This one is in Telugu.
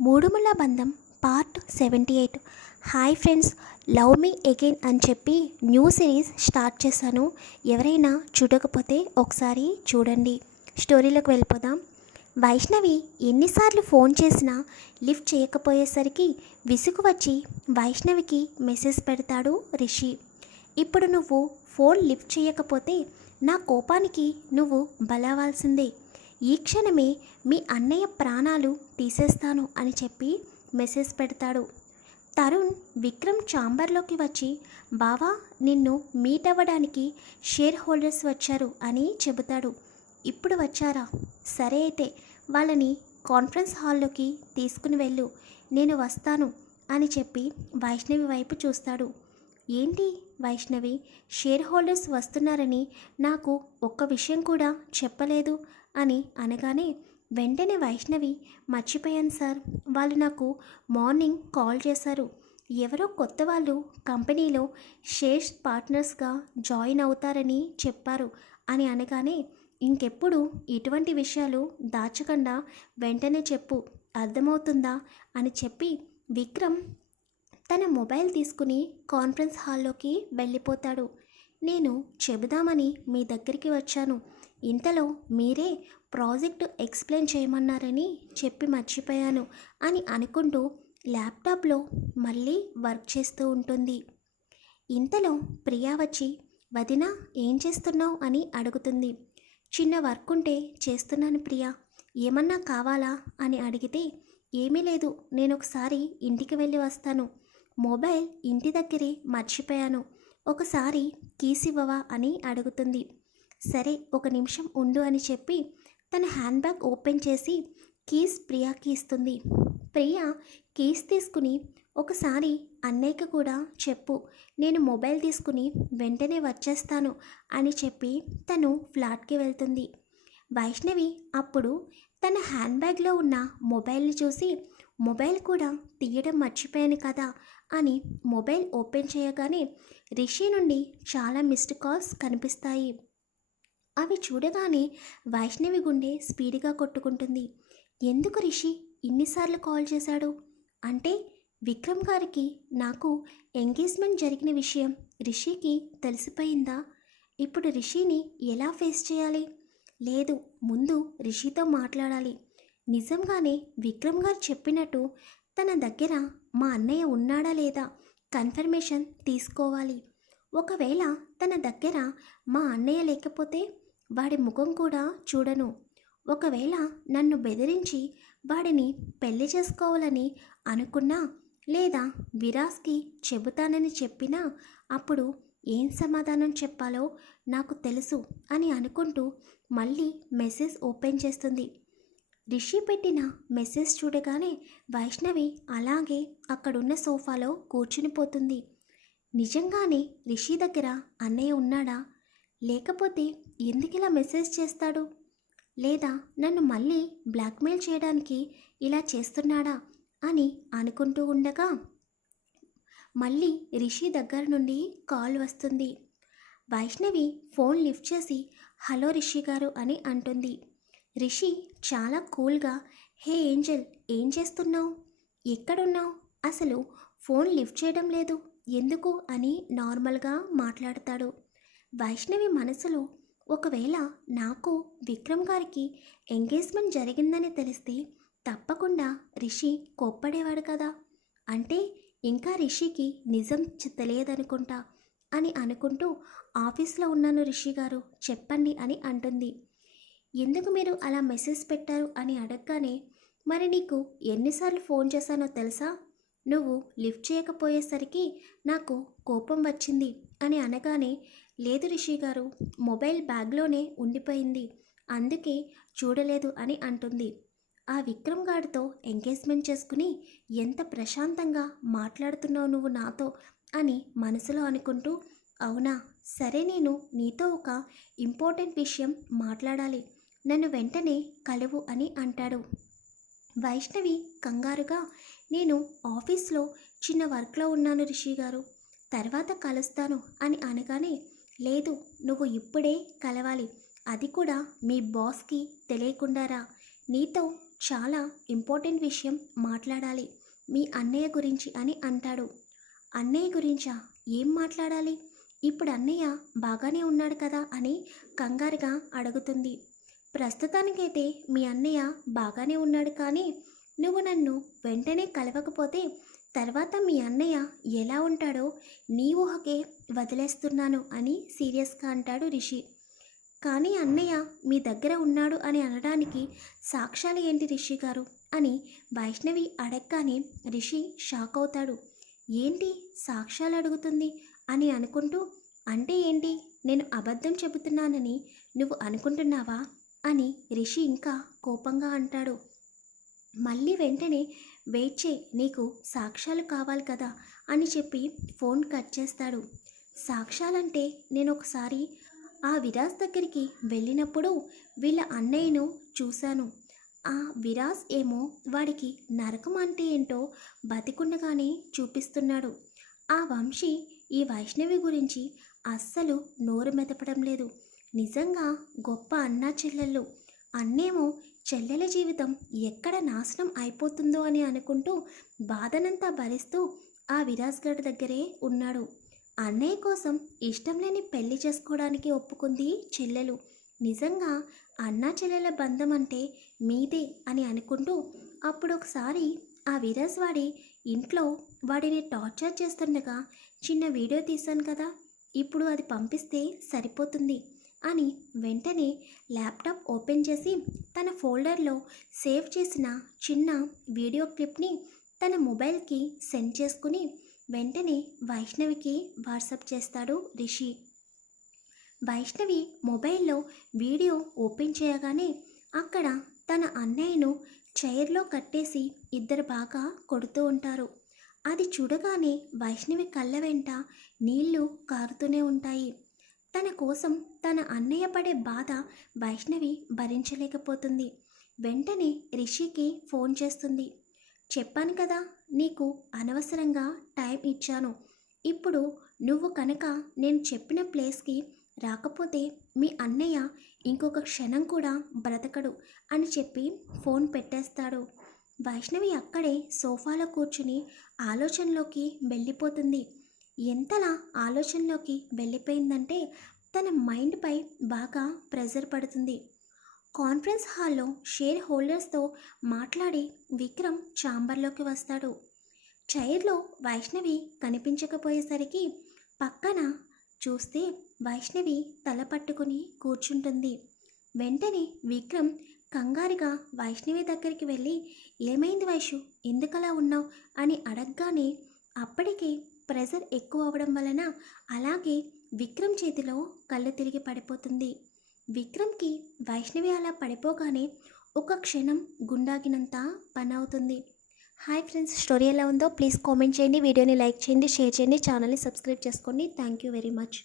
Moodumulla Bandham part seventy eight. Hi friends love me again అని చెప్పి న్యూ సిరీస్ స్టార్ట్ చేశాను. ఎవరైనా చూడకపోతే ఒకసారి చూడండి. స్టోరీలోకి వెళ్ళిపోదాం. వైష్ణవి ఎన్నిసార్లు ఫోన్ చేసినా లిఫ్ట్ చేయకపోయేసరికి విసుగు వచ్చి వైష్ణవికి మెసేజ్ పెడతాడు రిషి. ఇప్పుడు నువ్వు ఫోన్ లిఫ్ట్ చేయకపోతే నా కోపానికి నువ్వు బలవాల్సిందే. ఈ క్షణమే మీ అన్నయ్య ప్రాణాలు తీసేస్తాను అని చెప్పి మెసేజ్ పెడతాడు. తరుణ్ విక్రమ్ ఛాంబర్లోకి వచ్చి బావా నిన్ను మీట్ అవ్వడానికి షేర్ హోల్డర్స్ వచ్చారు అని చెబుతాడు. ఇప్పుడు వచ్చారా? సరే అయితే వాళ్ళని కాన్ఫరెన్స్ హాల్లోకి తీసుకుని వెళ్ళు. నేను వస్తాను అని చెప్పి వైష్ణవి వైపు చూస్తాడు. ఏంటి వైష్ణవి షేర్ హోల్డర్స్ వస్తున్నారని నాకు ఒక్క విషయం కూడా చెప్పలేదు అని అనగానే వెంటనే వైష్ణవి మర్చిపోయాను సార్. వాళ్ళు నాకు మార్నింగ్ కాల్ చేశారు. ఎవరో కొత్త వాళ్ళు కంపెనీలో షేర్స్ పార్ట్నర్స్గా జాయిన్ అవుతారని చెప్పారు అని అనగానే ఇంకెప్పుడు ఇటువంటి విషయాలు దాచకుండా వెంటనే చెప్పు అర్థమవుతుందా? అని చెప్పి విక్రమ్ తన మొబైల్ తీసుకుని కాన్ఫరెన్స్ హాల్లోకి వెళ్ళిపోతాడు. నేను చెబుదామని మీ దగ్గరికి వచ్చాను. ఇంతలో మీరే ప్రాజెక్టు ఎక్స్ప్లెయిన్ చేయమన్నారని చెప్పి మర్చిపోయాను అని అనుకుంటూ ల్యాప్టాప్లో మళ్ళీ వర్క్ చేస్తూ ఉంటుంది. ఇంతలో ప్రియా వచ్చి వదిన ఏం చేస్తున్నావు? అని అడుగుతుంది. చిన్న వర్క్ ఉంటే చేస్తున్నాను ప్రియా. ఏమన్నా కావాలా? అని అడిగితే ఏమీ లేదు. నేను ఒకసారి ఇంటికి వెళ్ళి వస్తాను. మొబైల్ ఇంటి దగ్గరే మర్చిపోయాను. ఒకసారి కీస్ ఇవ్వవా? అని అడుగుతుంది. సరే ఒక నిమిషం ఉండు అని చెప్పి తన హ్యాండ్ బ్యాగ్ ఓపెన్ చేసి కీస్ ప్రియాకి ఇస్తుంది. ప్రియా కీస్ తీసుకుని ఒకసారి అన్నయ్యకి కూడా చెప్పు నేను మొబైల్ తీసుకుని వెంటనే వచ్చేస్తాను అని చెప్పి తను ఫ్లాట్కి వెళ్తుంది. వైష్ణవి అప్పుడు తన హ్యాండ్ బ్యాగ్లో ఉన్న మొబైల్ని చూసి మొబైల్ కూడా తీయడం మర్చిపోయాను కదా అని మొబైల్ ఓపెన్ చేయగానే రిషి నుండి చాలా మిస్డ్ కాల్స్ కనిపిస్తాయి. అవి చూడగానే వైష్ణవి గుండె స్పీడ్గా కొట్టుకుంటుంది. ఎందుకు రిషి? ఇన్నిసార్లు కాల్ చేశాడు? అంటే విక్రమ్ గారికి నాకు ఎంగేజ్మెంట్ జరిగిన విషయం రిషికి తెలిసిపోయిందా? ఇప్పుడు రిషిని ఎలా ఫేస్ చేయాలి? లేదు ముందు రిషితో మాట్లాడాలి. నిజంగానే విక్రమ్ గారు చెప్పినట్టు తన దగ్గర మా అన్నయ్య ఉన్నాడా లేదా కన్ఫర్మేషన్ తీసుకోవాలి. ఒకవేళ తన దగ్గర మా అన్నయ్య లేకపోతే వాడి ముఖం కూడా చూడను. ఒకవేళ నన్ను బెదిరించి వాడిని పెళ్ళి చేసుకోవాలని అనుకున్నా లేదా విరాస్కి చెబుతానని చెప్పినా అప్పుడు ఏం సమాధానం చెప్పాలో నాకు తెలుసు అని అనుకుంటూ మళ్ళీ మెసేజ్ ఓపెన్ చేస్తుంది. రిషి పెట్టిన మెసేజ్ చూడగానే వైష్ణవి అలాగే అక్కడున్న సోఫాలో కూర్చునిపోతుంది నిజంగానే రిషి దగ్గర అన్నయ్య ఉన్నాడా? లేకపోతే ఎందుకు ఇలా మెసేజ్ చేస్తాడు? లేదా నన్ను మళ్ళీ బ్లాక్మెయిల్ చేయడానికి ఇలా చేస్తున్నాడా అని అనుకుంటూ ఉండగా మళ్ళీ రిషి దగ్గర నుండి కాల్ వస్తుంది. వైష్ణవి ఫోన్ లిఫ్ట్ చేసి హలో రిషి గారు అని అంటుంది. రిషి చాలా కూల్గా హే ఏంజల్ ఏం చేస్తున్నావు? ఎక్కడున్నావు? అసలు ఫోన్ లిఫ్ట్ చేయడం లేదు ఎందుకు? అని నార్మల్గా మాట్లాడతాడు. వైష్ణవి మనసులో ఒకవేళ నాకు విక్రమ్ గారికి ఎంగేజ్మెంట్ జరిగిందని తెలిస్తే తప్పకుండా రిషి కోప్పడేవాడు కదా. అంటే ఇంకా రిషికి నిజం చె- తెలియదనుకుంటా అని అనుకుంటూ ఆఫీస్లో ఉన్నాను రిషి గారు చెప్పండి అని అంటుంది. ఎందుకు మీరు అలా మెసేజ్ పెట్టారు అని అడగగానే మరి నీకు ఎన్నిసార్లు ఫోన్ చేశానో తెలుసా? నువ్వు లిఫ్ట్ చేయకపోయేసరికి నాకు కోపం వచ్చింది అని అనగానే లేదు రిషి గారు మొబైల్ బ్యాగ్లోనే ఉండిపోయింది. అందుకే చూడలేదు అని అంటుంది. ఆ విక్రమ్ గారితో ఎంగేజ్మెంట్ చేసుకుని ఎంత ప్రశాంతంగా మాట్లాడుతున్నావు నువ్వు నాతో అని మనసులో అనుకుంటూ అవునా సరే నేను నీతో ఒక ఇంపార్టెంట్ విషయం మాట్లాడాలి నన్ను వెంటనే కలువు అని అంటాడు. వైష్ణవి కంగారుగా నేను ఆఫీస్లో చిన్న వర్క్లో ఉన్నాను రిషి గారు తర్వాత కలుస్తాను అని అనగానే లేదు నువ్వు ఇప్పుడే కలవాలి. అది కూడా మీ బాస్కి తెలియకుండారా? నీతో చాలా ఇంపార్టెంట్ విషయం మాట్లాడాలి. మీ అన్నయ్య గురించి అని అంటాడు. అన్నయ్య గురించా? ఏం మాట్లాడాలి? ఇప్పుడు అన్నయ్య బాగానే ఉన్నాడు కదా అని కంగారుగా అడుగుతుంది. ప్రస్తుతానికైతే మీ అన్నయ్య బాగానే ఉన్నాడు కానీ నువ్వు నన్ను వెంటనే కలవకపోతే తర్వాత మీ అన్నయ్య ఎలా ఉంటాడో నీ ఊహకే వదిలేస్తున్నాను అని సీరియస్గా అంటాడు రిషి. కానీ అన్నయ్య మీ దగ్గర ఉన్నాడు అని అనడానికి సాక్ష్యాలు ఏంటి రిషి గారు అని వైష్ణవి అడగగానే రిషి షాక్ అవుతాడు. ఏంటి సాక్ష్యాలు అడుగుతుంది అని అనుకుంటూ అంటే ఏంటి నేను అబద్ధం చెబుతున్నానని నువ్వు అనుకుంటున్నావా అని రిషి ఇంకా కోపంగా అంటాడు. మళ్ళీ వెంటనే వెయిట్ చేయి నీకు సాక్ష్యాలు కావాలి కదా అని చెప్పి ఫోన్ కట్ చేస్తాడు. సాక్ష్యాలంటే నేను ఒకసారి ఆ విరాజ్ దగ్గరికి వెళ్ళినప్పుడు వీళ్ళ అన్నయ్యను చూశాను. ఆ విరాజ్ ఏమో వాడికి నరకం అంటే ఏంటో బతికుండగానే చూపిస్తున్నాడు. ఆ వంశీ ఈ వైష్ణవి గురించి అస్సలు నోరు మెదపడం లేదు. నిజంగా గొప్ప అన్నా చెల్లెళ్ళు. అన్నేమో చెల్లెల జీవితం ఎక్కడ నాశనం అయిపోతుందో అని అనుకుంటూ బాధనంతా భరిస్తూ ఆ విరాజ్ గడ్ దగ్గరే ఉన్నాడు. అన్నయ్య కోసం ఇష్టం లేని పెళ్ళి చేసుకోవడానికి ఒప్పుకుంది చెల్లెలు. నిజంగా అన్నా చెల్లెల బంధం అంటే మీదే అని అనుకుంటూ అప్పుడు ఒకసారి ఆ విరాజ్ వాడి ఇంట్లో వాడిని టార్చర్ చేస్తుండగా చిన్న వీడియో తీశాను కదా ఇప్పుడు అది పంపిస్తే సరిపోతుంది. అని వెంటనే ల్యాప్టాప్ ఓపెన్ చేసి తన ఫోల్డర్లో సేవ్ చేసిన చిన్న వీడియో క్లిప్ని తన మొబైల్కి సెండ్ చేసుకుని వెంటనే వైష్ణవికి వాట్సప్ చేస్తాడు రిషి. వైష్ణవి మొబైల్లో వీడియో ఓపెన్ చేయగానే అక్కడ తన అన్నయ్యను చైర్లో కట్టేసి ఇద్దరు బాగా కొడుతూ ఉంటారు. అది చూడగానే వైష్ణవి కళ్ళ వెంట నీళ్ళు కారుతూనే ఉంటాయి. తన కోసం తన అన్నయ్య పడే బాధ వైష్ణవి భరించలేకపోతుంది. వెంటనే రిషికి ఫోన్ చేస్తుంది. చెప్పాను కదా నీకు అనవసరంగా టైం ఇచ్చాను. ఇప్పుడు నువ్వు కనుక నేను చెప్పిన ప్లేస్కి రాకపోతే మీ అన్నయ్య ఇంకొక క్షణం కూడా బ్రతకడు అని చెప్పి ఫోన్ పెట్టేస్తాడు. వైష్ణవి అక్కడే సోఫాలో కూర్చుని ఆలోచనలోకి వెళ్ళిపోతుంది. ఎంతలా ఆలోచనలోకి వెళ్ళిపోయిందంటే తన మైండ్పై బాగా ప్రెజర్ పడుతుంది. కాన్ఫరెన్స్ హాల్లో షేర్ హోల్డర్స్తో మాట్లాడి విక్రమ్ ఛాంబర్లోకి వస్తాడు. చైర్లో వైష్ణవి కనిపించకపోయేసరికి పక్కన చూస్తే వైష్ణవి తల పట్టుకుని కూర్చుంటుంది. వెంటనే విక్రమ్ కంగారుగా వైష్ణవి దగ్గరికి వెళ్ళి ఏమైంది వైషు? ఎందుకలా ఉన్నావు? అని అడగగానే అప్పటికే ప్రెజర్ ఎక్కువ అవడం వలన అలాగే విక్రమ్ చేతిలో కళ్ళు తిరిగి పడిపోతుంది. విక్రమ్కి వైష్ణవి అలా పడిపోగానే ఒక క్షణం గుండాగినంత పని అవుతుంది. హాయ్ ఫ్రెండ్స్ స్టోరీ ఎలా ఉందో ప్లీజ్ కామెంట్ చేయండి వీడియోని లైక్ చేయండి షేర్ చేయండి ఛానల్ని సబ్స్క్రైబ్ చేసుకోండి. Thank you very much.